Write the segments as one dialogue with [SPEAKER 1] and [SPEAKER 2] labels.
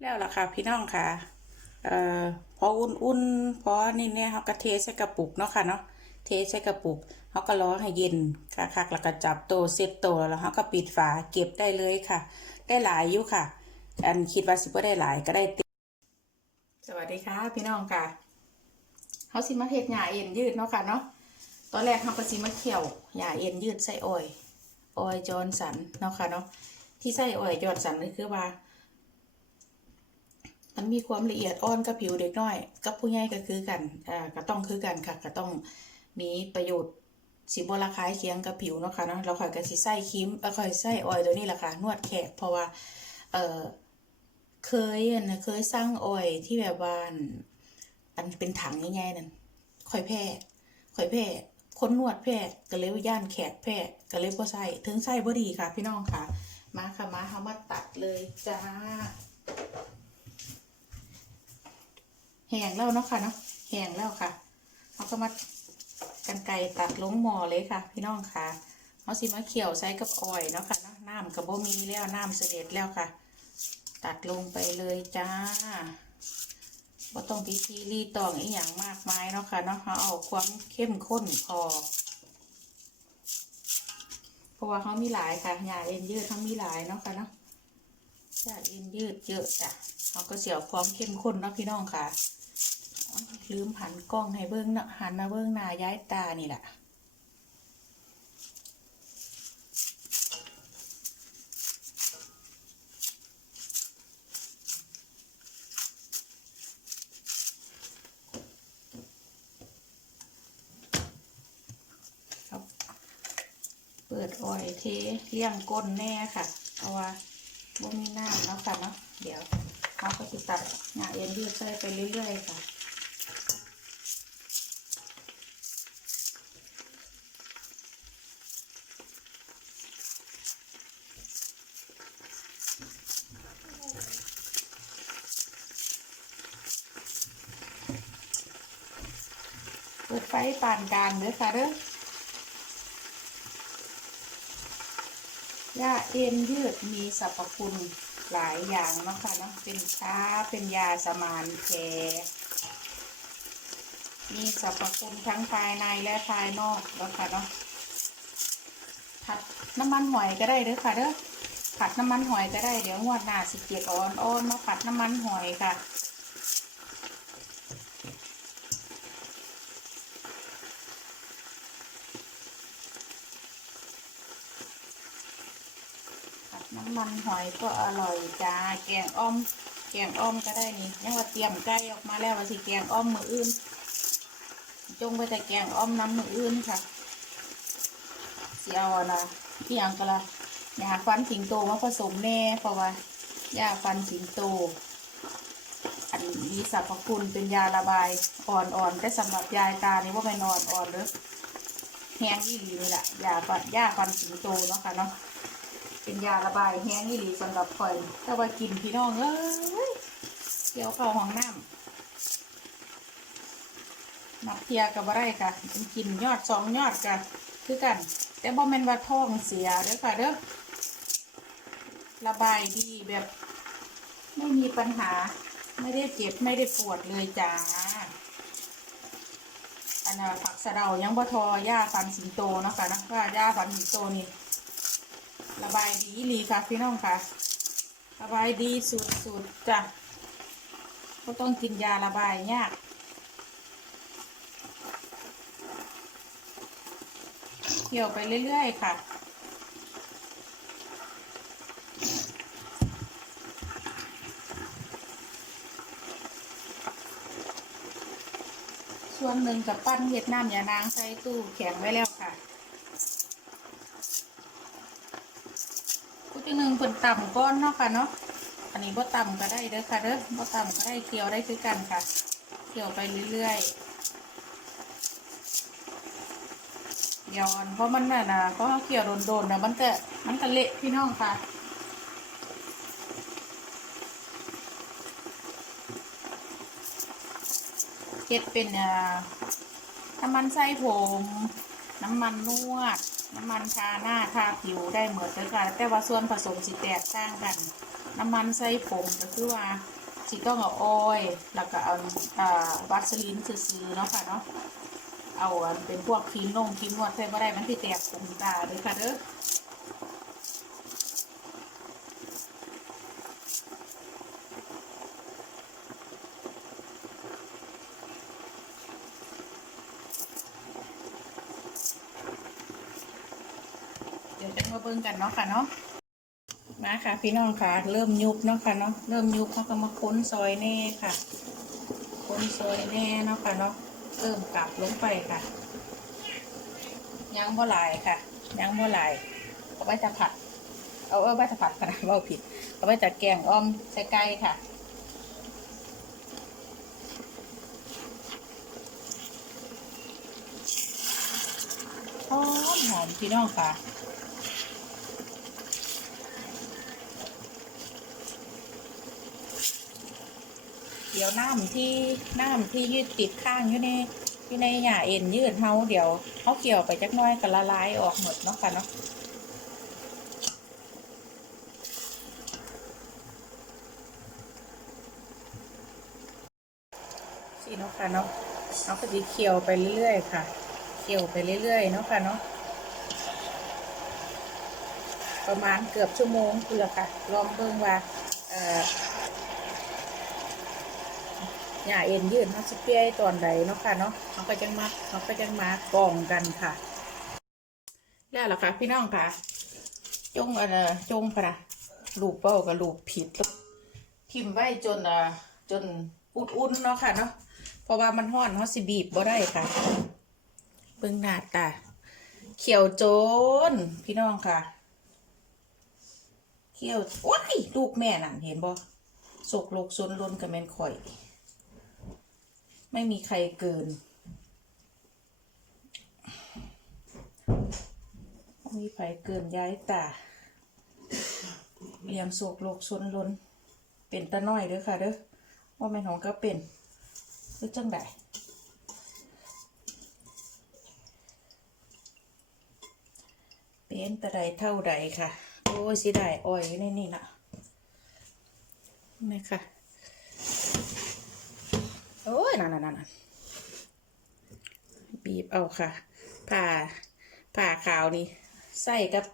[SPEAKER 1] แล้วล่ะค่ะพี่น้องค่ะเอ่อพออุ่นๆพอนี่เนี่ยเขาก็เทใส่กระปุกเนาะค่ะเนาะเทใส่กระปุกเขาก็รอให้เย็นคักๆแล้วก็จับโตเซตโตแล้วเขาก็ปิดฝาเก็บได้เลยค่ะ ได้หลายอยู่ค่ะ อันคิดว่าสิบ่ได้หลายก็ได้เต็มสวัสดีค่ะ พี่น้องค่ะเขาสิมาเฮ็ดหญ้าเอ็นยืดเนาะค่ะเนาะตอนแรกเขาก็สิมาเขี่ยวหญ้าเอ็นยืดใส่อ้อยล์อยจอร์นสันเนาะค่ะเนาะที่ใส่อ้อยจอร์นสันนี่คือว่า มันมีความละเอียดอ่อนกับผิวเด็กน้อย กับผู้ใหญ่ก็คือกันอ่าก็ต้องคือกันค่ะก็ต้องมีประโยชน์สิบระคายเคียงกับผิวเนาะค่ะเนาะเราค่อยก็สิใส่ครีมเออค่อยใส่ออยล์ตัวนี้แหละค่ะนวดแขกเพราะว่าเออเคยอันนะเคยสร้างออยล์ที่แบบว่าอันอันเป็นถังง่ายๆนั่นค่อยแพ้ค่อยแพ้คนนวดแพ้ก็เลยวย่านแขกแพ้ก็เลยบ่ใส่ถึงใส่บ่ดีค่ะ พี่น้องค่ะ มาค่ะมาเฮามาตัดเลยจ้า แห้งแล้วเนาะค่ะเนาะแห้งแล้วค่ะเขาก็มากันไกรตัดลงหม้อเลยค่ะ พี่น้องค่ะเขาสิมาเขี่ยวใส่กับออยเนาะค่ะเนาะน้ำกับบ่มีแล้วน้ำเสด็จแล้วค่ะ ตัดลงไปเลยจ้าบ่ต้องพิธีรีตองอีหยังมากมายเนาะค่ะเนาะเขาเอาความเข้มข้นพอเพราะว่าเขามีหลายค่ะยาเอ็นยืดเขามีหลายเนาะค่ะเนาะยาเอ็นยืดเยอะจ้ะเขาก็เสียวความเข้มข้นเนาะพี่น้องค่ะ ลืมหันกล้องให้เบิ้งนะหันมาเบิ้งหน้าย้ายตานี่แหละเปิดออยเทเลี่ยงก้นแน่ค่ะเพราว่าบ่มีหน้ำแล้วค่ะเนาะเดี๋ยวเขาก็จะตัดหน้าเอ็นยืดใส่ไปเรื่อยๆค่ะ เปิดไฟปานกลางเด้อค่ะเด้อยาเอ็นยืดมีสรรพคุณหลายอย่างเนาะค่ะเนาะเป็นช้าเป็นยาสมานแผลมีสรรพคุณทั้งภายในและภายนอกเนะค่ะเนาะผัดน้ำมันหอยก็ได้เด้อค่ะเด้อผัดน้ำมันหอยก็ได้เดี๋ยวงวดหน้าสิเกียกอ่อนอ่อนมาผัดน้ำมันหอยค่ะ น้ำมันหอยก็อร่อยจ้า แกงอ้อม แกงอ้อมก็ได้นี่ยังว่าเตรียมไก่ออกมาแล้วว่าสิแกงอ้อมมืออื่น จงไปแต่แกงอ้อมน้ำมืออื่นค่ะเสียวนะที่ยังก็ละยาฟันสิงโตมาผสมแน่เพราะว่ายาฟันสิงโต อันมีสรรพคุณเป็นยาระบายอ่อนๆแต่สำหรับยายตานี่ว่าไม่นอนอ่อนเด้อแห้งยี่หลีนี่แหละยาฟันยาฟันสิงโตเนาะค่ะเนาะ เป็นยาระบายแห้งนี่หลีสำหรับข่อยถ้าว่ากินพี่น้องเอ้ยเกี่ยวเข้าห้องน้ำนับเทียกับอะไรค่ะเป็นกินยอดสองยอดกันคือกัน แต่บ่แม่นว่าท้องเสียเด้อค่ะเด้อระบายดีแบบไม่มีปัญหาไม่ได้เจ็บไม่ได้ปวดเลยจ้าอันน่ะผักสะเดายังบ่ทอย่าฟันสิงโตเนาะค่ะนะว่าย่าฟันสิงโตนี่ ระบายดีลีค่ะพี่น้องค่ะ ระบายดีสุดๆจ้ะก็ต้องกินยาระบายยากเขี่ยวไปเรื่อยๆค่ะส่วนหนึ่งกับปั้นเวียดนามยานางใส่ตู้แข็งไว้แล้วค่ะ ผู้ที่หนึ่ง เพิ่นต่ำก้อนเนาะค่ะเนาะอันนี้บ่ต่ำก็ได้เด้อค่ะเด้อบ่ต่ำก็ได้เคี่ยวได้คือกันค่ะเคี่ยวไปเรื่อยๆยวอันเพราะมันน่ะนะเพราะเคี่ยวโดนๆนะมันก็มันก็เละพี่น้องค่ะเฮ็ดเป็นอ่าน้ำมันไส้ผม น้ำมันนวด น้ำมันทาหน้าทาผิวได้เหมือนกันค่ะแต่ว่าส่วนผสมสิแตกต่างกัน น้ำมันใส่ผงก็คือว่าสิต้องเอาออยแล้วก็เอาอ่าวัสลีนซื้อๆเนาะค่ะเนาะเอาเป็นพวกครีมนงครีมนวดใส่บ่ได้มันสิแตกขมตาเลยค่ะเด้อ เดี๋ยวจะ มาเบิ่งกันเนาะค่ะเนาะมาค่ะ พี่น้องค่ะ เริ่มยุบเนาะค่ะเนาะเริ่มยุบเขาก็มาค้นซอยแน่ค่ะ ค้นซอยแน่เนาะค่ะเนาะเริ่มกลับลงไปค่ะยังบ่หลายค่ะยังบ่หลายเอาไว้จะผัด เอาเอาไว้จะผัดค่ะนะเว่าผิด เอาไว้จะแกงอ้อมใส่ไก่ค่ะหอมหอมพี่น้องค่ะ ดี๋ยวน้ำที่น้ำที่ยืดติดข้างอยู่ในอยู่ในหย่าเอ็นยืดเฮาเดี๋ยวเขาเกี่ยวไปจักน้อยก็ละลายออกหมดเนาะค่ะเนาะสิเนาะค่ะเนาะเอาก็จะเคี่ยวไปเรื่อยๆค่ะ เคี่ยวไปเรื่อยๆเนาะค่ะเนาะประมาณเกือบชั่วโมงคือละค่ะ ลองเบิ่งว่าเอ่อ หย่าเอ็นยืดเขาสเปียตอนใดเนาะค่ะเนาะเขาก็จังมาเขาก็จังมากองกันค่ะ แล้วล่ะค่ะ พี่น้องค่ะ จงอะไรจงพะนะลูกเป้ากับลูกผิดแล้วพิมไว้จนอะจนอุ่นๆเนาะค่ะเนาะเพราะว่ามันห้อนเขาสิบีบบ่ได้ค่ะเบิ่งหน้าตาเขียวโจนพี่น้องค่ะเขียวโอ้ยลูกแม่นั่นเห็นบ่สกโลกซนลนกับแม่นข่อย ไม่มีใครเกินมีใครเกินย้ายตาเลี้ยงโศกโลกซนลนเป็นตาน้อยเด้อค่ะเด้อว่าแม่นของก็เป็นหรือจังใดเป็นตะใดเท่าใดค่ะ โอ้ยสิได้อ้อยอยู่ในนี่นะนี่ค่ะ โอ้ยนั่นนั่นนบีบเอาค่ะ ผ่า ผ่าขาวนี่ใส่กับ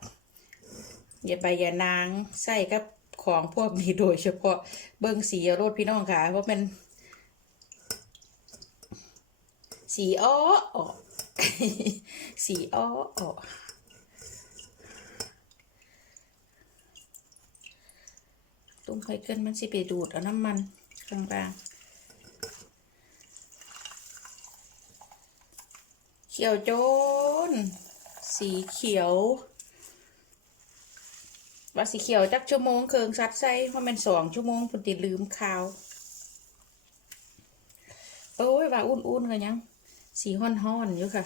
[SPEAKER 1] อย่าใบอย่านางใส่กับของพวกนี้โดยเฉพาะเบิ้งสีโรดพี่น้องค่ะ เพราะเป็นสีอ้อออกสีอ้อออกตุ้มไข่เกินมันสิไปดูดเอาน้ำมันข้างล่าง เขียวโจน สีเขียว ว่าสีเขียวจักชั่วโมงเคืองซัดใส่เพราะมันสองชั่วโมงปุ่นติดลืมขาว โอ้ยว่าอุ่นๆกันยัง สีห้อนๆอยู่ค่ะ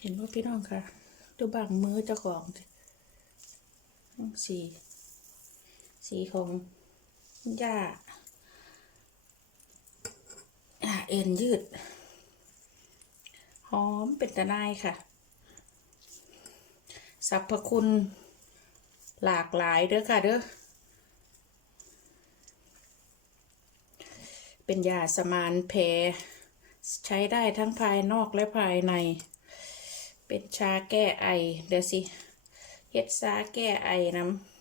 [SPEAKER 1] เห็นว่าพี่น้องค่ะดูบางมือเจ้าของ สี สีของหญ้าเอ็นยืด หอมเป็นตะไนค่ะ สรรพคุณหลากหลายเด้อค่ะเด้อ เป็นยาสมานแผลใช้ได้ทั้งภายนอกและภายใน เป็นชาแก้ไอ เดี๋ยวสิ เฮ็ดซาแก้ไอน้ำ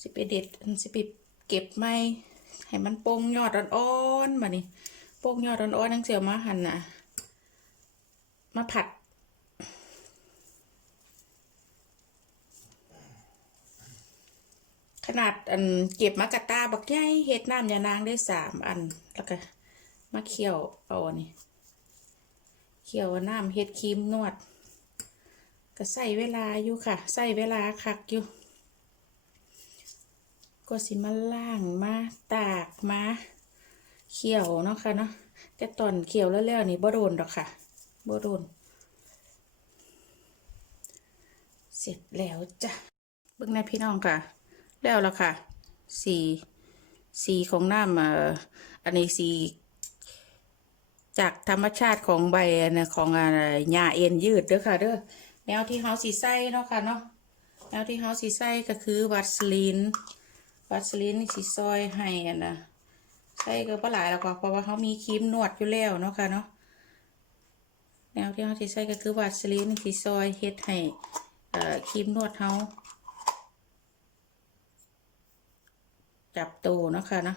[SPEAKER 1] สิไปเด็ดสิไปเก็บไม่ให้มันโป่งยอดอ่อนๆมานี่โป่งยอดอ่อนๆนังเสียวมาหั่นนะมาผัดขนาดอันเก็บมากระตาบักใหญ่เฮ็ดน้ำยานางได้สามอันแล้วก็ มาเคี่ยวเอานนี้เคี่ยวเอาน้ำเฮ็ดครีมนวด ก็ใส่เวลาอยู่ค่ะ ใส่เวลาคักอยู่ ก็สิมาล่างมาตากมาเคี่ยวเนาะค่ะเนาะแต่ตอนเคี่ยวแล้วแล้วนี่บ่โดนดอกค่ะบ่โดน เสร็จแล้วจ้ะเบิ่งในพี่น้องค่ะ แล้วละค่ะ สี สีของน้ำอ่ออันนี้สี จากธรรมชาติของใบนะของอะไรหญ้าเอ็นยืดเด้อค่ะเด้อแนวที่เฮาสีใส่เนาะค่ะเนาะแนวที่เฮาสีใส่ก็คือวัสลีนวัสลีนสีซอยให้อันน่ะใส่ก็บ่หลายแล้วก็เพราะว่าเฮามีครีมนวดอยู่แล้วเนาะค่ะเนาะแนวที่เฮาสีใส่ก็คือวัสลีนสีซอยเฮ็ดให้เอ่อครีมนวดเฮาจับโตเนาะค่ะเนาะ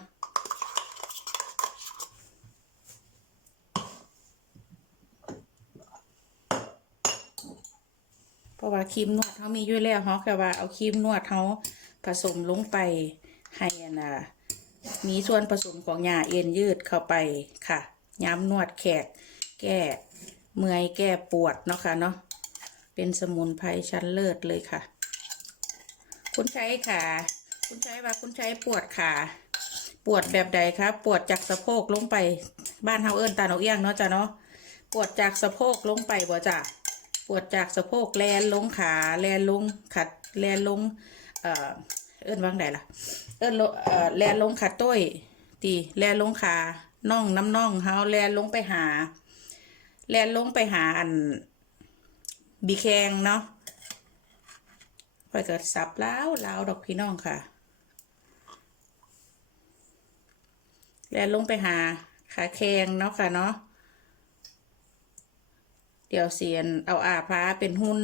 [SPEAKER 1] ราะว่าครีมนวดเขามีอยู่แล้วเขาแค่ว่าเอาครีมนวดเขาผสมลงไปให้อันน่ะมีส่วนผสมของหญ้าเอ็นยืดเข้าไปค่ะ ย้ำนวดแขก แก้เมื่อยแก้ปวดเนาะค่ะเนาะเป็นสมุนไพรชั้นเลิศเลยค่ะ คุณใช้ขาคุณใช้ว่าคุณใช้ปวดขาปวดแบบใดครับปวดจากสะโพกลงไปบ้านเฮาเอิ้นตาหนกเอี้ยงเนาะจ้ะเนาะปวดจากสะโพกลงไปบ่จ้ะ ปวดจากสะโพกแลนลงขาแลนลงขัดแลนลง เอ่อเอิ้นว่างใดล่ะ เอิ้นเอ่อแลนลงขาต้ยตีแลนลงขาน่องน้ำน่องเฮาแลนลงไปหา แลนลงไปหาอันบีแคงเนาะค่อยเกิดสับแล้วแล้วดอกพี่น้องค่ะ แลนลงไปหาขาแคงเนาะค่ะเนาะ เดี๋ยวเสียนเอาอาพาเป็นหุ่น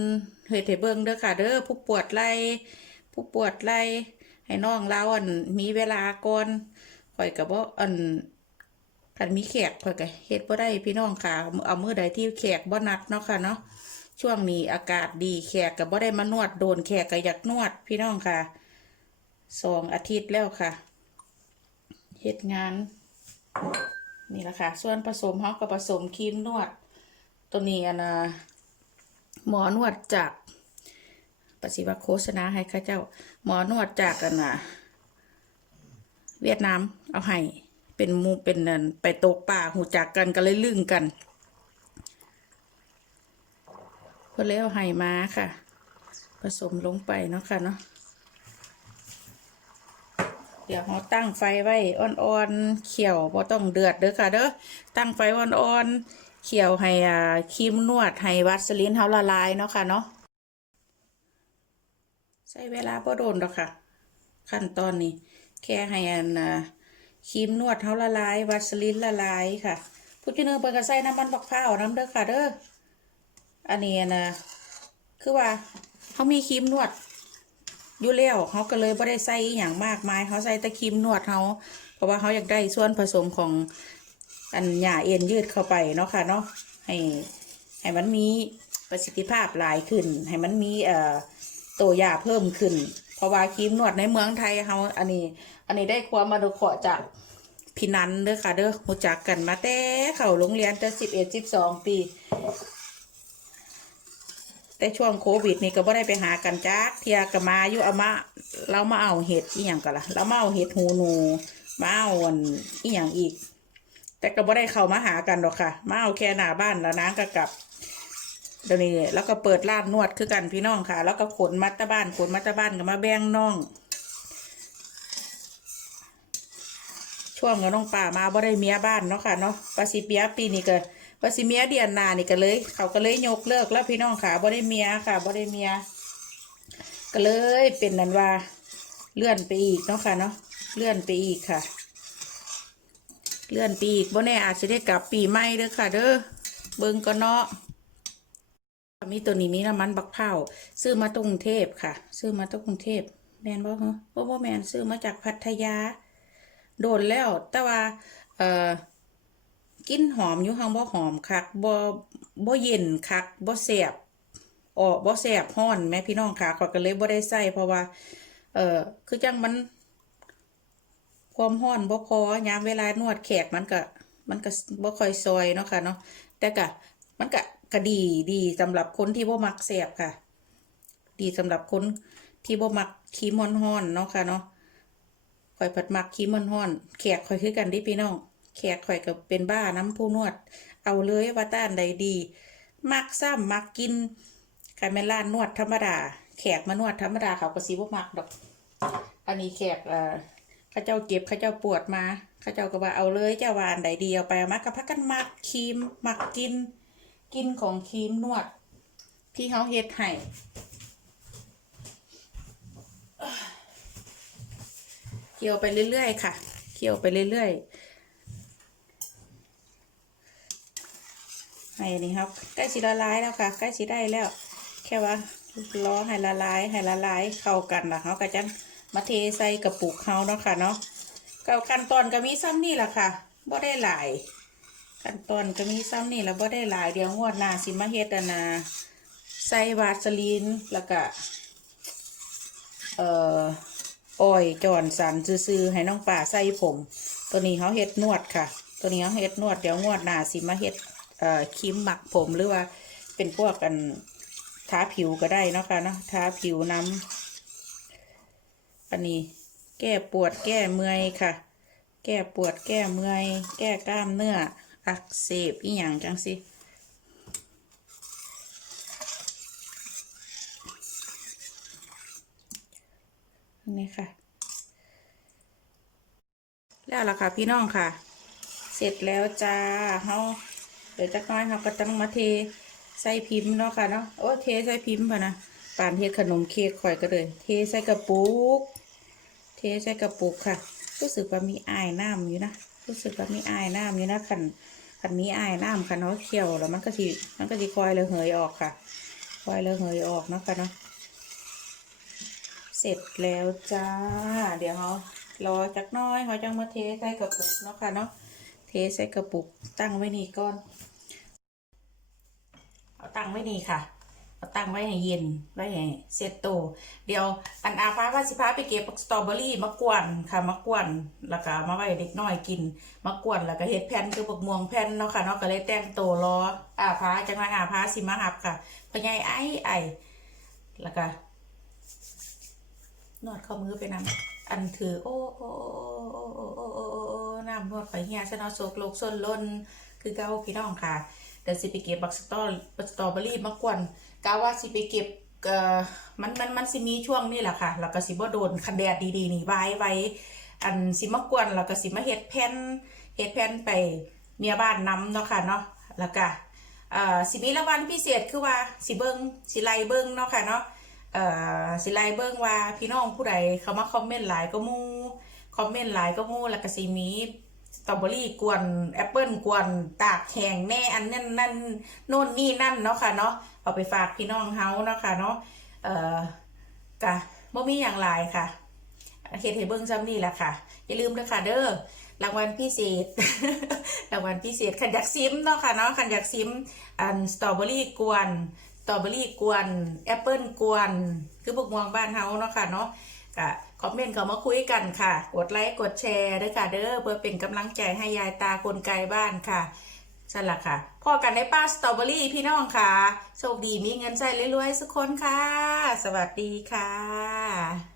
[SPEAKER 1] เฮยเทเบิงเด้อค่ะ เด้อผู้ปวดไหล่ผู้ปวดไหล่ให้น้องเราอันมีเวลาก่อนข่อยกับว่าอันคันมีแขกข่อยก็เฮ็ดบ่ได้พี่น้องค่ะ เอามือใดที่แขกบ่นัดเนาะค่ะเนาะช่วงนี้อากาศดีแขกก็บ่ได้มานวดโดนแขกก็อยากนวดพี่น้องค่ะสองอาทิตย์แล้วค่ะเฮ็ดงาน นี่แหละค่ะ ส่วนผสมเฮาก็ผสมครีมนวด ตัวนี้อันนะหมอนวดจากปฏิวัติโฆษณาให้ข้าเจ้า หมอนวดจากอันนะเวียดนามเอาให้เป็นมูเป็นอันไปตกป่าหูจักกันก็เลยลึ่งกันเพื่อเลยเอาให้มาค่ะ ผสมลงไปเนาะค่ะเนาะเดี๋ยวเราตั้งไฟไว้อ่อนๆเขียวพอต้องเดือดเด้อค่ะเด้อตั้งไฟอ่อนๆ เขี่ยวให้อ่าครีมนวดให้วัสลินเขาละลายเนาะค่ะเนาะใช้เวลาพอโดนดอกค่ะ ขั้นตอนนี้ แค่ให้อันอ่าครีมนวดเขาละลาย วัสลินละลายค่ะพูดที่เนื้อเปิดกระใส่น้ำมันบักพร้าวน้ำเด้อค่ะเด้ออันนี้นะคือว่าเขามีครีมนวดอยู่แล้วเขาก็เลยไม่ได้ใส่อย่างมากมายเขาใส่แต่ครีมนวดเขาเพราะว่าเขาอยากได้ส่วนผสมของ อันหย่าเอ็นยืดเข้าไปเนาะค่ะเนาะให้ให้มันมีประสิทธิภาพหลายขึ้น ให้มันมีเอ่อตัวยาเพิ่มขึ้น เพราะว่าครีมนวดในเมืองไทยเขาอันนี้ อันนี้ได้ความมาดูขอจากพี่นันเด้อค่ะเด้อรู้จักกันมาแต่เข้าโรงเรียนแต่สิบเอ็ดสิบสองปี แต่ช่วงโควิดนี่ก็บ่ได้ไปหากันจักเทียก็มาอยู่เอามาเรามาเอาเห็ดอีหยังกันละเรามาเอาเห็ดหูหนูมาเอาอันอีหยังอีก แต่ก็บ่ได้เข้ามาหากันหรอกค่ะ มาเอาแค่หน้าบ้านแล้วนางก็กลับเดี๋ยวนี้แล้วก็เปิดร้านนวดคือกันพี่น้องค่ะ แล้วก็ขนมัตตาบ้านขนมัตตาบ้านก็มาแบ่งน้อง ช่วงกับน้องป่ามาบ่ได้เมียบ้านเนาะค่ะเนาะปาสิเปียปีนี้ก็ปาสิเมียเดียนนานี่ก็เลย เขาก็เลยยกเลิกแล้วพี่น้องค่ะบ่ได้เมียค่ะบ่ได้เมียก็เลยเป็นนันว่าเลื่อนไปอีกเนาะค่ะเนาะเลื่อนไปอีกค่ะ เลื่อนปีอีกบ่แน่อาจจะได้กลับปีใหม่เด้อค่ะ เด้อเบิ่งก็เนาะมีตัวนี้มีน้ำมันบักเผาวซื้อมาตรงกรุงเทพค่ะ ซื้อมาตรงกรุงเทพแมนบ่ฮะบ่บ่แมนซื้อมาจากพัทยา โดนแล้ว แต่ว่า เอ่อกินหอมอยู่ห้างบ่หอมคักบ่บ่เย็นคักบ่แสบออกบ่แสบฮ้อนแม่พี่น้องค่ะขอยก็เลยบ่ได้ใส่เพราะว่า เอ่อคือจังมัน ความร้อนบ่พอยามเวลานวดแขกมันก็ มันก็บ่ค่อยซอยเนาะค่ะเนาะแต่ก็มันก็ก็ดีดีสำหรับคนที่บ่มักแสบค่ะ ดีสำหรับคนที่บ่มักขี้มันร้อนเนาะค่ะเนาะข่อยผัดมักขี้มันร้อน แขกข่อยคือกันดิพี่น้องแขกข่อยก็เป็นบ้าน้ำผู้นวด เอาเลยว่าต้านใดดี มักซ้ำมักกินใครแม่นร้านนวดธรรมดา แขกมานวดธรรมดาเขาก็สิบ่มักดอก อันนี้แขกเอ่อ ข้าเจ้าเก็บข้าเจ้าปวดมาข้าเจ้าก็ว่าเอาเลยเจ้าวานใดเดีเอาไปมากับพักกันมักครีมมักกิน กินของครีมนวด ที่เขาเฮ็ดให้เคี่ยวไปเรื่อยๆค่ะเคี่ยวไปเรื่อยๆให้นี่ครับใกล้สิละลายแล้วค่ะใกล้สิได้แล้ว แค่ว่าล้อให้ละลายให้ละลายเข้ากันนะเขาก็จะ มาเทใส่กระปุกเขาเนาะค่ะเนาะก็ขั้นตอนก็มีซ้ำนี่แหละค่ะบ่ได้หลายขั้นตอนก็มีซ้ำนี่แล้วบ่ได้หลายเดี๋ยวงวดหน้าสิมาเฮ็ดนาใส่วาสลีนแล้วก็เอ่ออ้อยจอนสันซื่อๆให้น้องป่าใส่ผม ตัวนี้เขาเฮ็ดนวดค่ะ ตัวนี้เขาเฮ็ดนวดเดี๋ยวงวดหน้าสิมาเฮ็ดเอ่อครีมหมักผมหรือว่าเป็นพวกกันทาผิวก็ได้เนาะค่ะเนาะทาผิวน้ำ อันนี้ แก้ปวดแก้เมื่อยค่ะ แก้ปวดแก้เมื่อย แก้กล้ามเนื้อ อักเสบอีหยังจังสินี่ค่ะ แล้วล่ะค่ะพี่น้องค่ะ เสร็จแล้วจ้าเฮาเดี๋ยวจักน้อยเฮาก็ต้องมาเทใส่พิมพ์เนาะค่ะเนาะโอ้เทใส่พิมพ์ป่ะนะปานเฮ็ดขนมเค้กข่อยก็เลย เทใส่กระปุก ใส่กระปุกค่ะ รู้สึกว่ามีอายน้ำอยู่นะรู้สึกว่ามีอายน้ำอยู่นะคันคันมีอายน้ำคันเขาเคี่ยวแล้วมันก็สิมันก็สิคอยเระเหยออกค่ะคอยเระเหยออกเนาะค่ะเนาะเสร็จแล้วจ้า เดี๋ยวเขารอจักน้อยเขาจังมาเทใส่กระปุกเนาะค่ะเนาะเทใส่กระปุกตั้งไว้นี่ก่อนเอาตั้งไว้นี่ค่ะ ตั้งไว้ให้เย็นไว้ให้เสร็จโต เดี๋ยวอันอาพาว่าสิพาไปเก็บสตรอเบอรี่มะกวนค่ะมะกวนแล้วก็มาไว้เด็กน้อยกินมะกวนแล้วก็เห็ดแผ่นคือบักม่วงแผ่นเนาะค่ะเนาะก็เลยแต่งโตรออาพาจังไรอาพาสิมาหับค่ะพญายไอ้ไอ้แล้วก็นวดข้อมือไปนำ อันถือโอ้โอ้โอ้โอ้โอ้โอ้โอ้น้ำนวดข่อยเฮียซะเนาะโศกโลกส้นล้น คือเก้าพี่น้องค่ะเดี๋ยวสิไปเก็บบักสตอบักสตรอเบอรี่มากวนกาว่าสิไปเก็บเอ่อมันมันมันสิมีช่วงนี่แหละค่ะแล้วก็สิบ่โดนคันแดดดีๆนี่ไว้ไว้อันสิมากวนแล้วก็สิมาเฮ็ดแผ่นเฮ็ดแผ่นไปเมียบ้านน้ำเนาะค่ะเนาะแล้วก็เอ่อสิมีรางวัลพิเศษคือว่าสิเบิงสิไล่เบิ้งเนาะค่ะเนาะเอ่อสิไลเบิ่งว่าพี่น้องผู้ใดเขามาคอมเมนต์หลายก็มูคอมเมนต์หลายก็มูแล้วก็สิมี ตรอเบอรี่กวนแอปเปิลกวนตากแห้งแน่อันนั้นนั่นโน่นนี่นั่นเนาะค่ะเนาะเอาไปฝากพี่น้องเฮาเนาะค่ะเนาะเอ่อกะบ่มีอย่างหลายค่ะเฮ็ดให้เบิ่งซ้ำนี่แหละค่ะ อย่าลืมด้วยค่ะเด้อรางวัลพิเศษ รางวัลพิเศษขันยากซิมเนาะค่ะเนาะขันยากซิมอันสตรอเบอรี่กวนสตรอเบอรี่กวนแอปเปิลกวน คือพวกมวงบ้านเฮาเนาะค่ะเนาะก็ คอมเมนต์เข้ามาคุยกันค่ะ กดไลค์กดแชร์ด้วยค่ะเด้อเพื่อเป็นกำลังใจให้ยายตาคนไกลบ้านค่ะใช่ละค่ะพอกันในป้าสตรอเบอรี่พี่น้องค่ะ โชคดีมีเงินใช้รวยๆสักคนค่ะ สวัสดีค่ะ